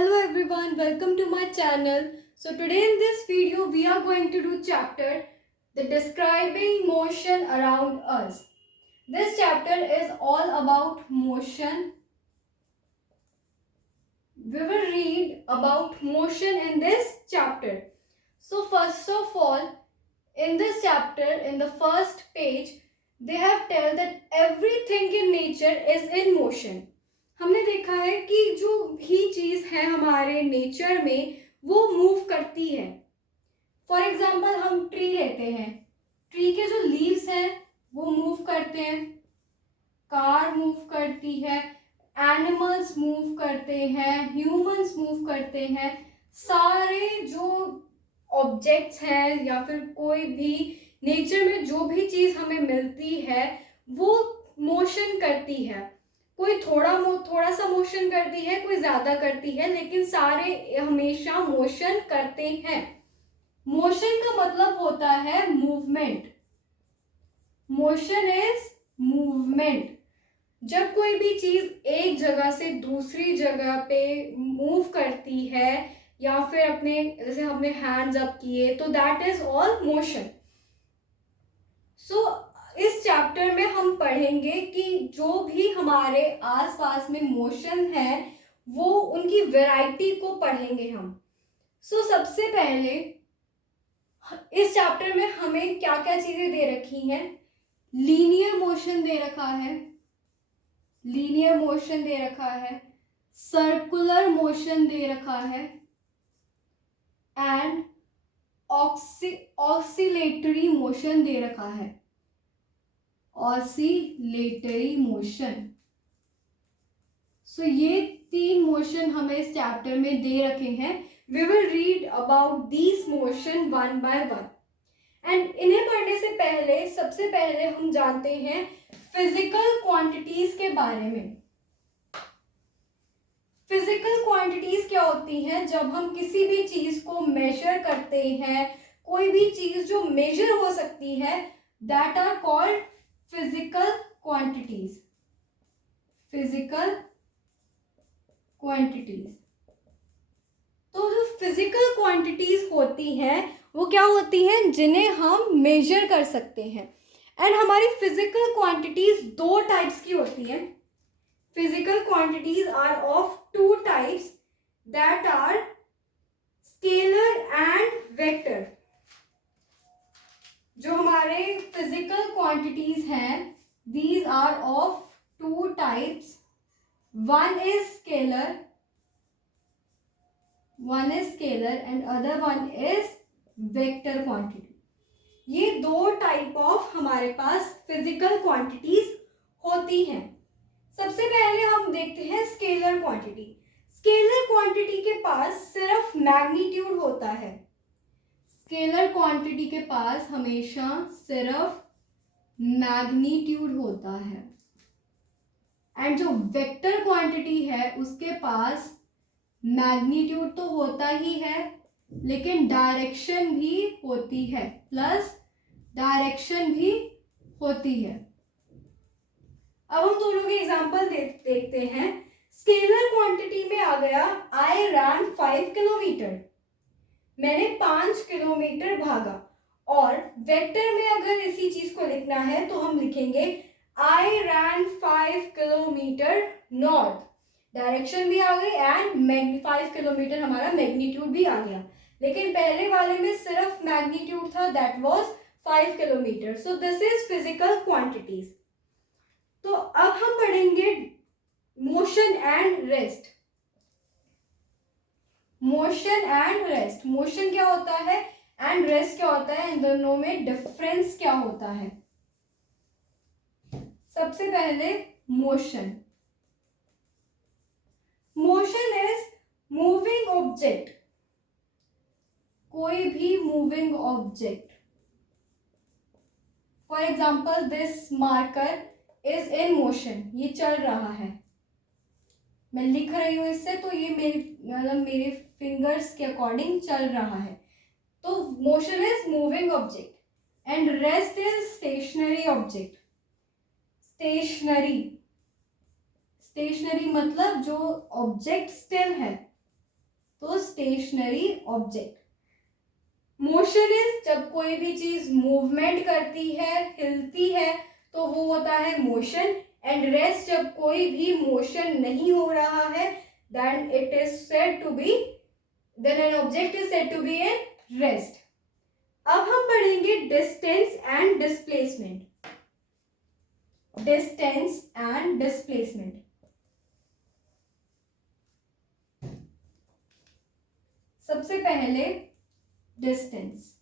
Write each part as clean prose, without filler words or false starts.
Hello everyone, welcome to my channel. So today in this video we are going to do chapter the describing motion around us. This chapter is all about motion. We will read about motion in this chapter. So first of all, in this chapter, in the first page, they have tell that everything in nature is in motion. हमने देखा है कि जो भी चीज़ है हमारे nature में वो मूव करती है. फॉर एग्जाम्पल हम ट्री लेते हैं, ट्री के जो लीव्स हैं वो मूव करते हैं, कार मूव करती है, एनिमल्स मूव करते हैं, ह्यूमंस मूव करते हैं. सारे जो ऑब्जेक्ट्स हैं या फिर कोई भी नेचर में जो भी चीज़ हमें मिलती है वो मोशन करती है. कोई थोड़ा सा मोशन करती है, कोई ज़्यादा करती है, लेकिन सारे हमेशा मोशन करते हैं. मोशन का मतलब होता है मूवमेंट. Motion is movement. जब कोई भी चीज़ एक जगह से दूसरी जगह पे मूव करती है या फिर अपने जैसे हमने हैंड्स अप किए तो दैट इज ऑल मोशन. सो इस चैप्टर में हम पढ़ेंगे कि जो भी हमारे आसपास में मोशन है वो उनकी वैरायटी को पढ़ेंगे हम. सो सबसे पहले इस चैप्टर में हमें क्या क्या चीज़ें दे रखी हैं. लीनियर मोशन दे रखा है, लीनियर मोशन दे रखा है, सर्कुलर मोशन दे रखा है एंड ऑक्सीलेटरी मोशन दे रखा है. Oscillatory motion. सो ये 3 मोशन हमें इस चैप्टर में दे रखे हैं. We will read about these motion one by one. And इन्हें पढ़ने से पहले सबसे पहले हम जानते हैं फिजिकल क्वांटिटीज के बारे में. फिजिकल क्वांटिटीज क्या होती हैं? जब हम किसी भी चीज को मेजर करते हैं, कोई भी चीज जो मेजर हो सकती है, that are called physical quantities. Physical quantities. तो जो फिजिकल क्वांटिटीज होती हैं वो क्या होती हैं? जिन्हें हम मेजर कर सकते हैं. एंड हमारी फिजिकल क्वांटिटीज 2 टाइप्स की होती हैं. Physical quantities are of 2 types, that are scalar and vector. जो हमारे फिजिकल क्वांटिटीज हैं these are of 2 types. One is scalar and other one is vector quantity. ये 2 टाइप ऑफ हमारे पास physical quantities होती हैं. सबसे पहले हम देखते हैं स्केलर क्वांटिटी. स्केलर क्वांटिटी के पास सिर्फ मैग्नीट्यूड होता है. स्केलर क्वांटिटी के पास हमेशा सिर्फ मैग्नीट्यूड होता है. एंड जो वेक्टर क्वांटिटी है उसके पास मैग्नीट्यूड तो होता ही है लेकिन डायरेक्शन भी होती है, प्लस डायरेक्शन भी होती है. अब हम दोनों के एग्जांपल देखते हैं. स्केलर क्वांटिटी में आ गया आई रन 5 किलोमीटर. मैंने 5 किलोमीटर भागा. और वेक्टर में अगर इसी चीज को लिखना है तो हम लिखेंगे I run 5 kilometre north. Direction भी आ गई एंड 5 किलोमीटर हमारा मैग्नीट्यूड भी आ गया. लेकिन पहले वाले में सिर्फ मैग्नीट्यूड था, that was 5 kilometre. So this is physical quantities. तो अब हम पढ़ेंगे motion and rest. Motion and rest. Motion क्या होता है एंड रेस्ट क्या होता है, इन दोनों में डिफरेंस क्या होता है? सबसे पहले motion. Motion is moving object. कोई भी moving object. For example this marker is in motion. ये चल रहा है, मैं लिख रही हूँ इससे तो ये मेरे फिंगर्स के अकॉर्डिंग चल रहा है. तो motion is moving object and rest is stationary object. Stationary मतलब जो ऑब्जेक्ट स्टिल है स्टेशनरी ऑब्जेक्ट। मोशन इज जब कोई भी चीज मूवमेंट करती है, हिलती है, तो वो होता है मोशन। एंड रेस्ट जब कोई भी मोशन नहीं हो रहा है, then it is said to be, then an object is said to be in rest. अब हम पढ़ेंगे distance and displacement. Distance and displacement. सबसे पहले डिस्टेंस।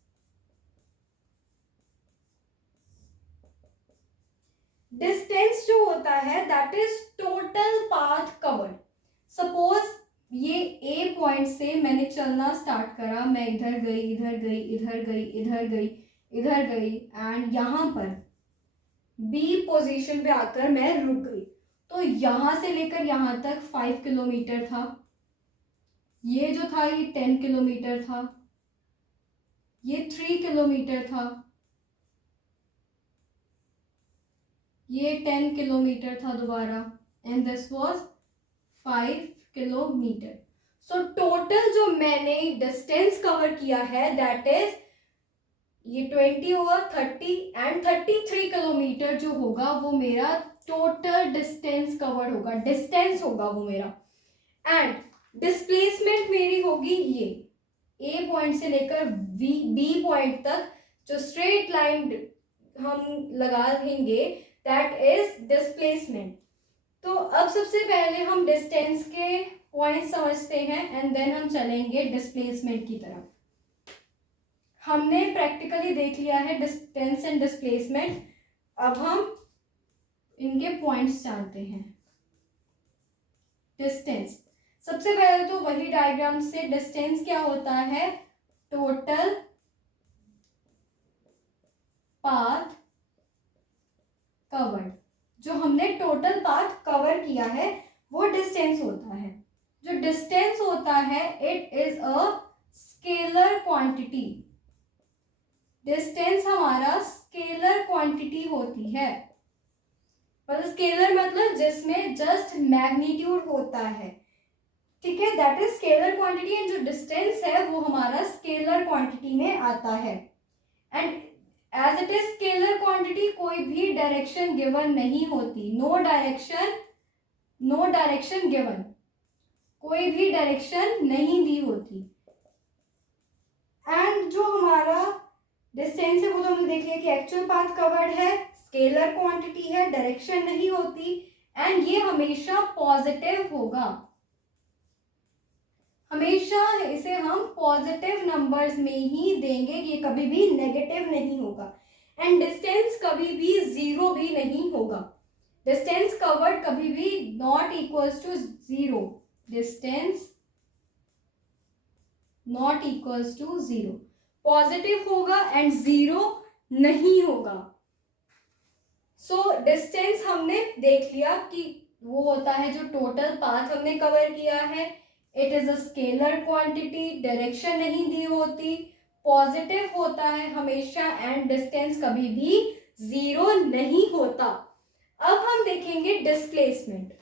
डिस्टेंस जो होता है that is total path covered. Suppose ये ए पॉइंट से मैंने चलना स्टार्ट करा, मैं इधर गई, इधर गई, इधर गई, इधर गई, इधर गई, एंड यहां पर बी पोजीशन पे आकर मैं रुक गई। तो यहां से लेकर यहां तक 5 किलोमीटर था, ये जो था ये 10 किलोमीटर था, ये 3 किलोमीटर था, ये 10 किलोमीटर था दोबारा, and this was 5 kilometre. So total जो मैंने डिस्टेंस कवर किया है दैट इज ये 20 ओवर 30 एंड 33 किलोमीटर जो होगा वो मेरा टोटल डिस्टेंस कवर होगा, डिस्टेंस होगा वो मेरा। एंड डिस्प्लेसमेंट मेरी होगी ये ए पॉइंट से लेकर बी पॉइंट तक जो स्ट्रेट लाइन हम लगा देंगे दैट इज डिस्प्लेसमेंट। तो अब सबसे पहले हम डिस्टेंस के पॉइंट समझते हैं एंड देन हम चलेंगे डिस्प्लेसमेंट की तरफ। हमने प्रैक्टिकली देख लिया है डिस्टेंस एंड डिस्प्लेसमेंट, अब हम इनके पॉइंट्स जानते हैं। डिस्टेंस, सबसे पहले तो वही डायग्राम से डिस्टेंस क्या होता है, टोटल पाथ कवर्ड। जो हमने टोटल पाथ कवर किया है वो डिस्टेंस होता है। जो डिस्टेंस होता है it is a scalar quantity. Distance हमारा स्केलर क्वांटिटी होती है, पर स्केलर मतलब जिसमें जस्ट मैग्नीट्यूड होता है, ठीक है, that is scalar quantity. And जो डिस्टेंस है वो हमारा स्केलर क्वांटिटी में आता है। And as it is scalar quantity कोई भी डायरेक्शन गिवन नहीं होती, नो डायरेक्शन गिवन, कोई भी डायरेक्शन नहीं दी होती। एंड जो हमारा डिस्टेंस है वो तो हमने देख लिया कि एक्चुअल पाथ कवर्ड है, स्केलर क्वांटिटी है, डायरेक्शन नहीं होती, एंड ये हमेशा पॉजिटिव होगा। हमेशा इसे हम पॉजिटिव नंबर्स में ही देंगे, ये कभी भी नेगेटिव नहीं होगा। एंड डिस्टेंस कभी भी जीरो भी नहीं होगा। डिस्टेंस कवर्ड कभी भी not equals to zero, distance not equals to zero, positive होगा एंड जीरो नहीं होगा। सो डिस्टेंस हमने देख लिया कि वो होता है जो टोटल पाथ हमने कवर किया है, it is a scalar quantity, direction नहीं दी होती, पॉजिटिव होता है हमेशा, एंड डिस्टेंस कभी भी जीरो नहीं होता। अब हम देखेंगे displacement.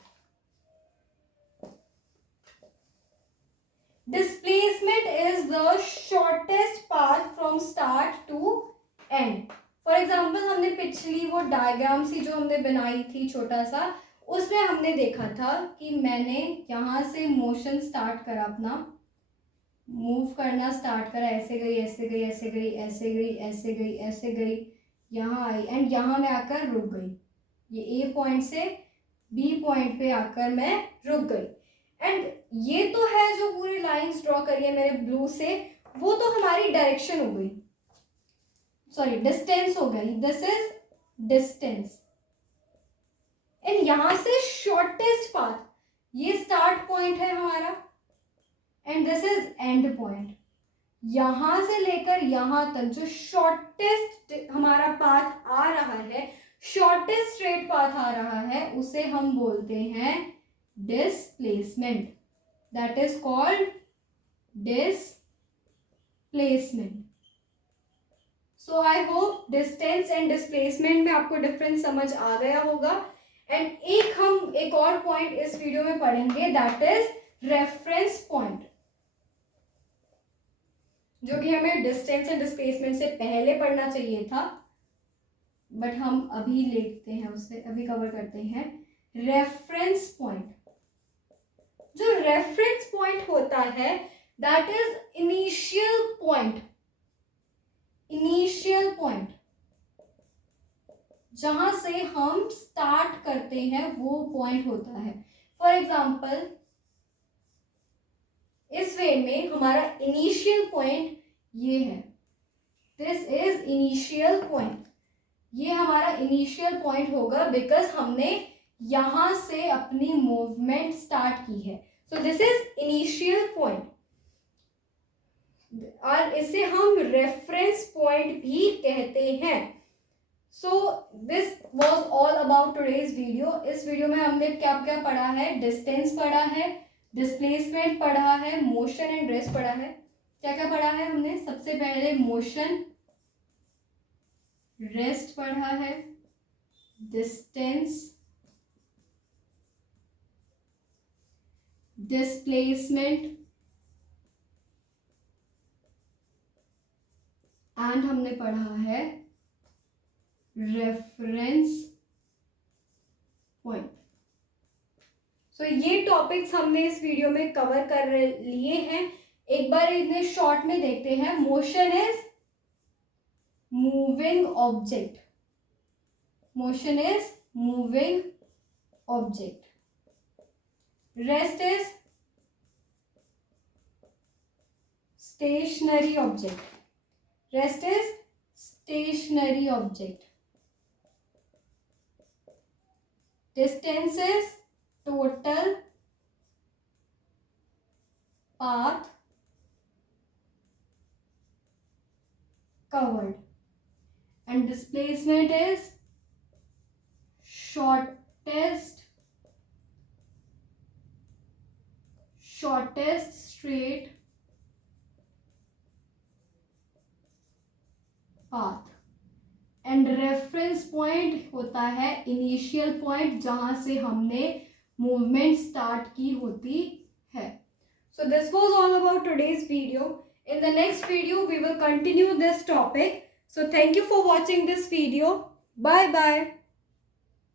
Displacement is the shortest path from start to end. For example हमने पिछली वो डायग्राम सी जो हमने बनाई थी छोटा सा, उसमें हमने देखा था कि मैंने यहाँ से मोशन स्टार्ट करा, अपना मूव करना स्टार्ट करा, ऐसे गई, ऐसे गई, ऐसे गई, ऐसे गई, ऐसे गई, ऐसे गई, यहाँ आई, एंड यहाँ मैं आकर रुक गई। ये ए पॉइंट से बी पॉइंट पे आकर मैं रुक गई। एंड ये तो है जो पूरी लाइंस ड्रॉ करी है मैंने ब्लू से, वो तो हमारी डायरेक्शन हो गई, सॉरी डिस्टेंस हो गई, दिस इज डिस्टेंस। एंड यहां से शॉर्टेस्ट पाथ, ये स्टार्ट पॉइंट है हमारा and this is and point. यहां से लेकर यहां तक जो शॉर्टेस्ट हमारा पाथ आ रहा है, शॉर्टेस्ट स्ट्रेट पाथ आ रहा है, उसे हम बोलते हैं displacement, that is called displacement. So I hope distance and displacement में आपको डिफरेंस समझ आ गया होगा। एंड हम एक और पॉइंट इस वीडियो में पढ़ेंगे दैट इज रेफरेंस पॉइंट। जो कि हमें डिस्टेंस एंड डिस्प्लेसमेंट से पहले पढ़ना चाहिए था, बट हम अभी लेते हैं उससे, अभी कवर करते हैं रेफरेंस पॉइंट। जो रेफरेंस पॉइंट होता है that is initial point, initial point जहां से हम स्टार्ट करते हैं वो पॉइंट होता है। फॉर एग्जाम्पल इस वे में हमारा इनिशियल पॉइंट ये है, दिस इज इनिशियल पॉइंट, ये हमारा इनिशियल पॉइंट होगा बिकॉज हमने यहां से अपनी मूवमेंट स्टार्ट की है। So this is initial point, और इसे हम रेफरेंस पॉइंट भी कहते हैं। So this was all about today's video. इस वीडियो में हमने क्या क्या पढ़ा है, डिस्टेंस पढ़ा है, डिस्प्लेसमेंट पढ़ा है, मोशन एंड रेस्ट पढ़ा है। क्या क्या पढ़ा है हमने? सबसे पहले मोशन, रेस्ट पढ़ा है, डिस्टेंस, डिस्प्लेसमेंट एंड हमने पढ़ा है रेफरेंस पॉइंट। सो ये टॉपिक्स हमने इस वीडियो में कवर कर लिए हैं। एक बार इन्हें शॉर्ट में देखते हैं। Motion is moving object, motion is moving object. Rest is stationary object, rest is stationary object. Distance is total path covered, and displacement is shortest straight path, and reference point होता है initial point जहां से हमने movement start की होती है। So this was all about today's video. In the next video we will continue this topic. So thank you for watching this video. Bye bye.